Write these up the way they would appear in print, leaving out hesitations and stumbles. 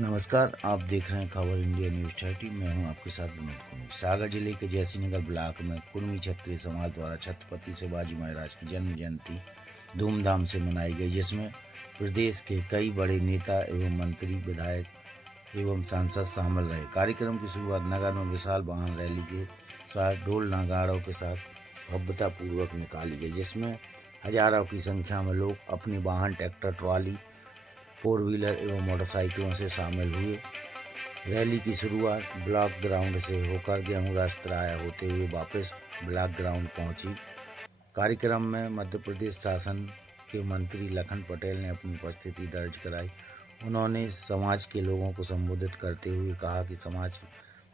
नमस्कार, आप देख रहे हैं खबर इंडिया न्यूज़ 30। मैं हूं आपके साथ विनोद कुर्मी। सागर जिले के जयसिंहनगर ब्लॉक में कुर्मी क्षत्रिय समाज द्वारा छत्रपति शिवाजी महाराज की जन्म जयंती धूमधाम से मनाई गई, जिसमें प्रदेश के कई बड़े नेता एवं मंत्री, विधायक एवं सांसद शामिल रहे। कार्यक्रम की शुरुआत नगर में विशाल वाहन रैली के साथ ढोल नगाड़ों के साथ भव्यतापूर्वक निकाली गई, जिसमें हजारों की संख्या में लोग अपने वाहन, ट्रैक्टर, ट्रॉली, फोर व्हीलर एवं मोटरसाइकिलों से शामिल हुए। रैली की शुरुआत ब्लॉक ग्राउंड से होकर गेहूं रास्त्राया होते हुए वापस ब्लॉक ग्राउंड पहुंची। कार्यक्रम में मध्य प्रदेश शासन के मंत्री लखन पटेल ने अपनी उपस्थिति दर्ज कराई। उन्होंने समाज के लोगों को संबोधित करते हुए कहा कि समाज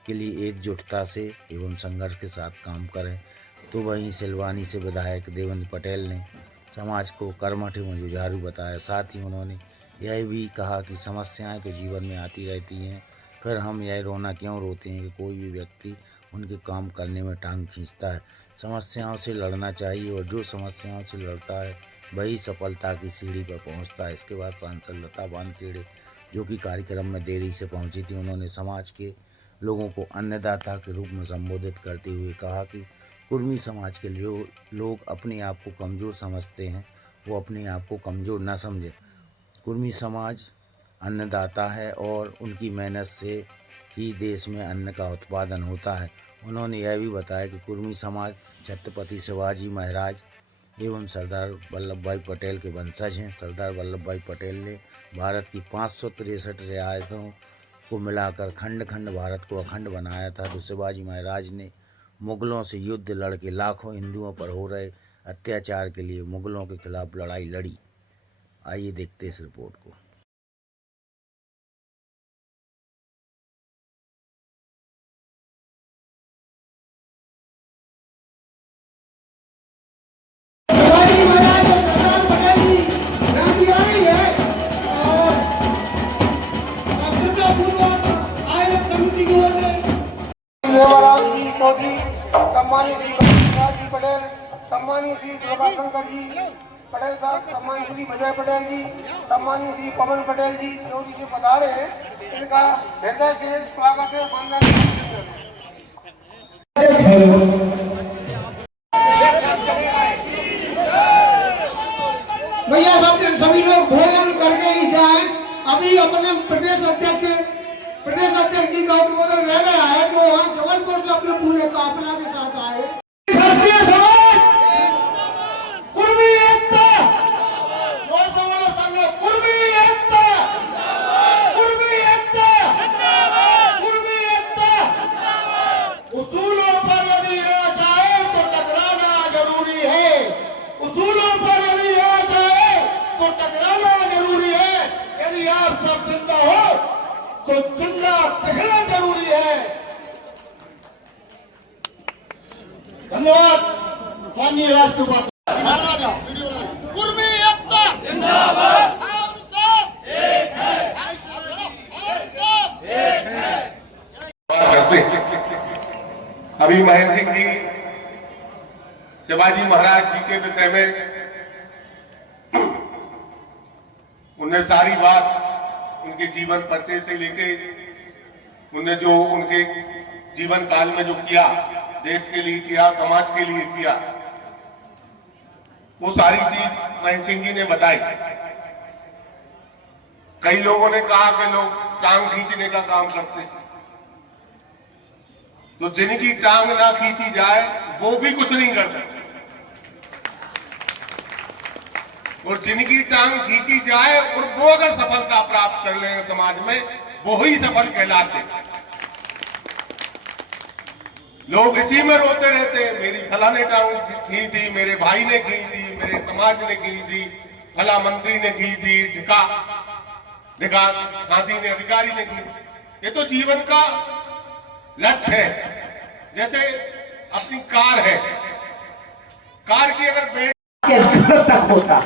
के लिए एकजुटता से एवं संघर्ष के साथ काम करें। तो वहीं सिलवानी से विधायक देवेंद्र पटेल ने समाज को कर्मठ एवं जुझारू बताया। साथ ही उन्होंने यह भी कहा कि समस्याएं तो जीवन में आती रहती हैं, फिर हम यह रोना क्यों रोते हैं कि कोई भी व्यक्ति उनके काम करने में टांग खींचता है। समस्याओं से लड़ना चाहिए और जो समस्याओं से लड़ता है वही सफलता की सीढ़ी पर पहुंचता है। इसके बाद सांसद लता वानखेड़े, जो कि कार्यक्रम में देरी से पहुंची थी, उन्होंने समाज के लोगों को अन्नदाता के रूप में संबोधित करते हुए कहा कि कुर्मी समाज के जो लोग अपने आप को कमज़ोर समझते हैं, वो अपने आप को कमज़ोर न समझे। कुर्मी समाज अन्नदाता है और उनकी मेहनत से ही देश में अन्न का उत्पादन होता है। उन्होंने यह भी बताया कि कुर्मी समाज छत्रपति शिवाजी महाराज एवं सरदार वल्लभ भाई पटेल के वंशज हैं। सरदार वल्लभ भाई पटेल ने भारत की 563 रियासतों को मिलाकर खंड खंड भारत को अखंड बनाया था। तो शिवाजी महाराज ने मुगलों से युद्ध लड़के लाखों हिंदुओं पर हो रहे अत्याचार के लिए मुगलों के खिलाफ लड़ाई लड़ी। आइए देखते इस रिपोर्ट को। सम्मानित श्री शिवाजी पटेल, सम्मानित श्री दुर्गाशंकर जी पटेल साहब, सम्मानित श्री विजय पटेल जी, सम्मानित श्री पवन पटेल जी, जो नीचे पधारे हैं, इनका हृदय से स्वागत है, वंदन भैया। सभी लोग भोजन करके ही जाएं। अभी अपने प्रदेश अध्यक्ष जी का उद्बोधन रह गया है, जो वहाँ जबलपुर से अपने पूरे काफिला के साथ आए। क्षत्रिय समाज, कुर्मी एकता, कुर्मी एकता, कुर्मी एकता, कुर्मी एकता। उसूलों पर यदि आ जाए तो टकराना जरूरी है। उसूलों पर यदि आ जाए तो टकराना जरूरी है। यदि आप सब जिंदा हो तो जिंदा दिखना जरूरी है। धन्यवाद माननीय राष्ट्रपति। कुर्मी एकता जिंदाबाद, हम सब एक है, हम सब एक है। अभी महेंद्र सिंह जी शिवाजी महाराज जी के विषय में उन्हें सारी बात उनके जीवन परिचय से लेके उन्हें जो उनके जीवन काल में जो किया, देश के लिए किया, समाज के लिए किया, वो सारी चीज महेंद्र सिंह जी ने बताई। कई लोगों ने कहा कि लोग टांग खींचने का काम करते हैं, तो जिनकी टांग ना खींची जाए वो भी कुछ नहीं करते, और जिनकी टांग खींची जाए और वो अगर सफलता प्राप्त कर लेंगे समाज में, वो ही सफल कहलाते। लोग इसी में रोते रहते हैं, मेरी फलाने टांग खींच दी, मेरे भाई ने खींच दी, मेरे समाज ने खींच दी, फला मंत्री ने खींच दी, ढिका गांधी ने, अधिकारी ने खींच। ये तो जीवन का लक्ष्य है। जैसे अपनी कार है, कार की अगर घर तक होता,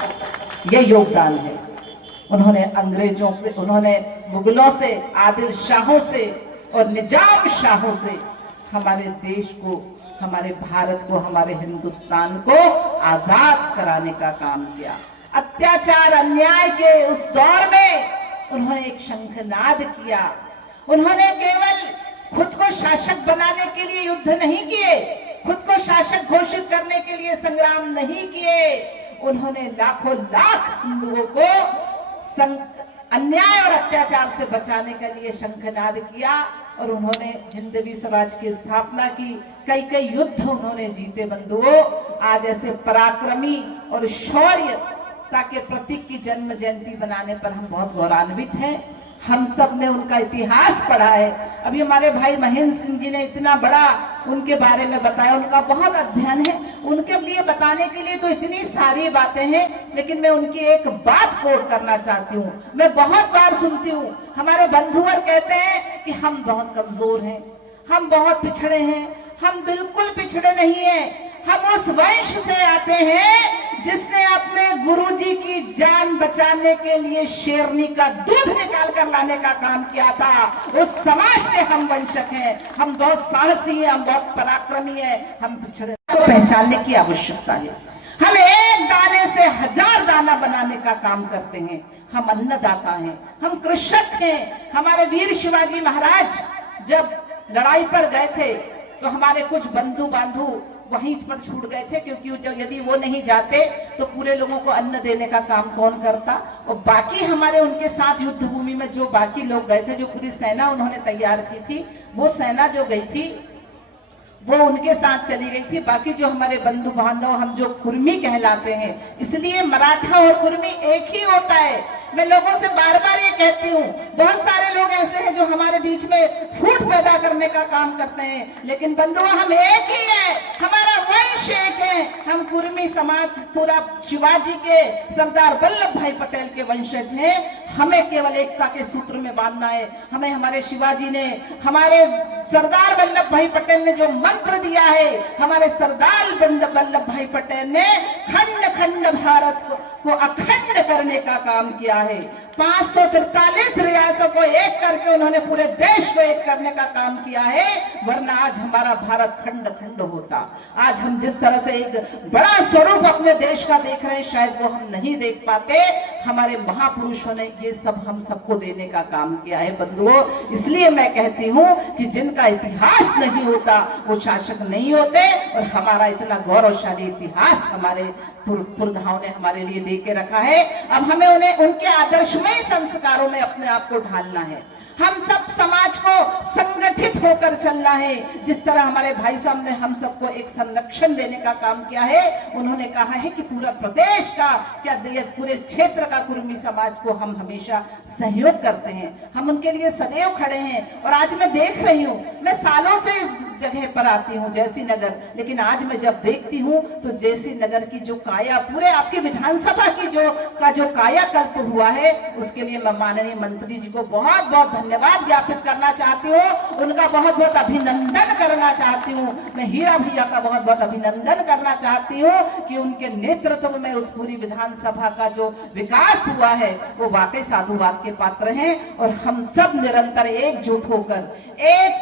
ये योगदान है। उन्होंने अंग्रेजों से, उन्होंने मुगलों से, आदिल शाहों से और निजाम शाहों से हमारे देश को, हमारे भारत को, हमारे हिंदुस्तान को आजाद कराने का काम किया। अत्याचार अन्याय के उस दौर में उन्होंने एक शंखनाद किया। उन्होंने केवल खुद को शासक बनाने के लिए युद्ध नहीं किए, खुद को शासक घोषित करने के लिए संग्राम नहीं किए, उन्होंने लाखों लाख हिंदुओं को अन्याय और अत्याचार से बचाने के लिए शंखनाद किया और उन्होंने हिंदवी स्वराज की स्थापना की। कई कई युद्ध उन्होंने जीते बंधुओं। आज ऐसे पराक्रमी और शौर्यता के प्रतीक की जन्म जयंती बनाने पर हम बहुत गौरवान्वित हैं। हम सब ने उनका इतिहास पढ़ा है। अभी हमारे भाई महेंद्र सिंह जी ने इतना बड़ा उनके बारे में बताया, उनका बहुत अध्ययन है। उनके लिए बताने के लिए तो इतनी सारी बातें हैं, लेकिन मैं उनकी एक बात कोट करना चाहती हूँ। मैं बहुत बार सुनती हूँ, हमारे बंधुवर कहते हैं कि हम बहुत कमजोर हैं, हम बहुत पिछड़े हैं। हम बिल्कुल पिछड़े नहीं हैं। हम उस वंश से आते हैं जिसने अपने गुरुजी की जान बचाने के लिए शेरनी का दूध निकाल कर लाने का काम किया था। उस समाज के हम वंशक हैं। हम बहुत साहसी हैं, हम बहुत पराक्रमी हैं। हम पिछड़े को पहचानने की आवश्यकता है। हम एक दाने से 1000 दाना बनाने का काम करते हैं। हम अन्नदाता हैं, हम कृषक हैं। हमारे वीर शिवाजी महाराज जब लड़ाई पर गए थे तो हमारे कुछ बंधु बांधु वहीं पर छूट गए थे, क्योंकि यदि वो नहीं जाते तो पूरे लोगों को अन्न देने का काम कौन करता। और बाकी हमारे उनके साथ युद्ध भूमि में जो बाकी लोग गए थे, जो पूरी सेना उन्होंने तैयार की थी, वो सेना जो गई थी वो उनके साथ चली गई थी। बाकी जो हमारे बंधु बांधव, हम जो कुर्मी कहलाते हैं, इसलिए मराठा और कुर्मी एक ही होता है। मैं लोगों से बार बार ये कहती हूँ, बहुत सारे लोग ऐसे हैं जो हमारे बीच में फूट पैदा करने का काम करते हैं, लेकिन बंधुओं हम एक ही है, हमारा वंश एक है। हम कुर्मी समाज पूरा शिवाजी के, सरदार वल्लभ भाई पटेल के वंशज हैं। हमें केवल एकता के सूत्र में बांधना है। हमें हमारे शिवाजी ने, हमारे सरदार वल्लभ भाई पटेल ने जो मंत्र दिया है, हमारे सरदार वल्लभ भाई पटेल ने खंड खंड भारत को अखंड करने का काम किया है। 543 रियासतों को एक करके उन्होंने पूरे देश को एक करने का काम किया है, वरना आज हमारा भारत खंड खंड होता। आज हम जिस तरह से एक बड़ा स्वरूप अपने देश का देख रहे हैं, शायद वो हम नहीं देख पाते। हमारे महापुरुषों ने ये सब हम सबको देने का काम किया है बंधुओं। इसलिए मैं कहती हूँ कि जिनका इतिहास नहीं होता वो शासक नहीं होते। और हमारा इतना गौरवशाली इतिहास हमारे पुरधाओं ने हमारे लिए दे के रखा है। अब हमें उन्हें उनके आदर्शमय संस्कारों में अपने आप को ढालना है। हम सब समाज को संगठित होकर चलना है। जिस तरह हमारे भाई साहब ने हम सबको एक संरक्षण देने का काम किया है, उन्होंने कहा है कि पूरा प्रदेश का, क्या पूरे क्षेत्र का कुर्मी समाज को हम हमेशा सहयोग करते हैं। हम उनके लिए सदैव खड़े हैं। और आज मैं देख रही हूँ, मैं सालों से इस जगह पर आती हूँ जयसी नगर, लेकिन आज मैं जब देखती हूँ तो जयसी नगर की जो काया, पूरे आपकी विधानसभा की जो कायाकल्प हुआ है, उसके लिए मैं माननीय मंत्री जी को बहुत बहुत धन्यवाद ज्ञापित करना चाहती हूँ। उनका बहुत बहुत अभिनंदन करना चाहती हूँ। मैं हीरा भैया का बहुत बहुत अभिनंदन करना चाहती हूँ कि उनके नेतृत्व में उस पूरी विधानसभा का जो विकास हुआ है वो वाकई साधुवाद के पात्र हैं। और हम सब निरंतर एकजुट होकर एक